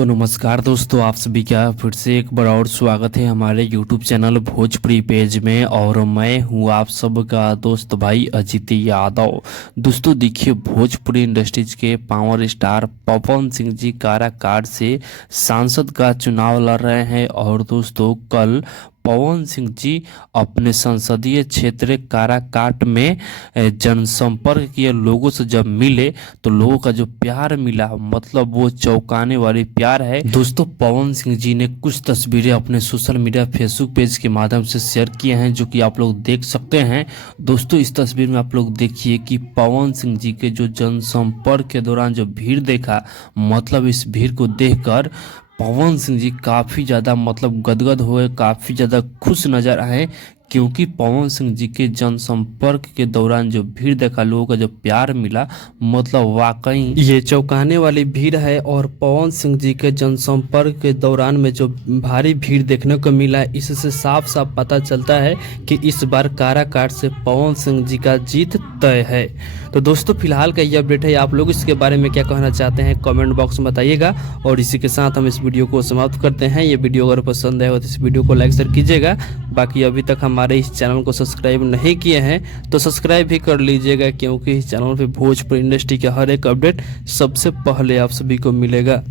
तो नमस्कार दोस्तों, आप सभी का फिर से एक बार और स्वागत है हमारे YouTube चैनल भोजपुरी पेज में। और मैं हूँ आप सबका दोस्त भाई अजित यादव। दोस्तों देखिए, भोजपुरी इंडस्ट्रीज के पावर स्टार पवन सिंह जी काराकाट से सांसद का चुनाव लड़ रहे हैं। और दोस्तों कल पवन सिंह जी अपने संसदीय क्षेत्र काराकाट में जनसंपर्क किए लोगों से जब मिले तो लोगों का जो प्यार मिला, मतलब वो चौंकाने वाली प्यार है। दोस्तों पवन सिंह जी ने कुछ तस्वीरें अपने सोशल मीडिया फेसबुक पेज के माध्यम से शेयर किए हैं, जो कि आप लोग देख सकते हैं। दोस्तों इस तस्वीर में आप लोग देखिए कि पवन सिंह जी के जो जनसंपर्क के दौरान जो भीड़ देखा, मतलब इस भीड़ को देखकर पवन सिंह जी काफ़ी ज़्यादा मतलब गदगद हुए, काफ़ी ज़्यादा खुश नज़र आए, क्योंकि पवन सिंह जी के जनसंपर्क के दौरान जो भीड़ देखा, लोगों का जो प्यार मिला, मतलब वाकई ये चौंकाने वाली भीड़ है। और पवन सिंह जी के जनसंपर्क के दौरान में जो भारी भीड़ देखने को मिला, इससे साफ साफ पता चलता है कि इस बार काराकाट से पवन सिंह जी का जीत तय है। तो दोस्तों फिलहाल का ये अपडेट है, आप लोग इसके बारे में क्या कहना चाहते हैं कमेंट बॉक्स में बताइएगा। और इसी के साथ हम इस वीडियो को समाप्त करते हैं। ये वीडियो अगर पसंद आए तो इस वीडियो को लाइक शेयर कीजिएगा। बाकी अभी तक हमारे इस चैनल को सब्सक्राइब नहीं किए हैं तो सब्सक्राइब भी कर लीजिएगा, क्योंकि इस चैनल पे भोजपुरी इंडस्ट्री का हर एक अपडेट सबसे पहले आप सभी को मिलेगा।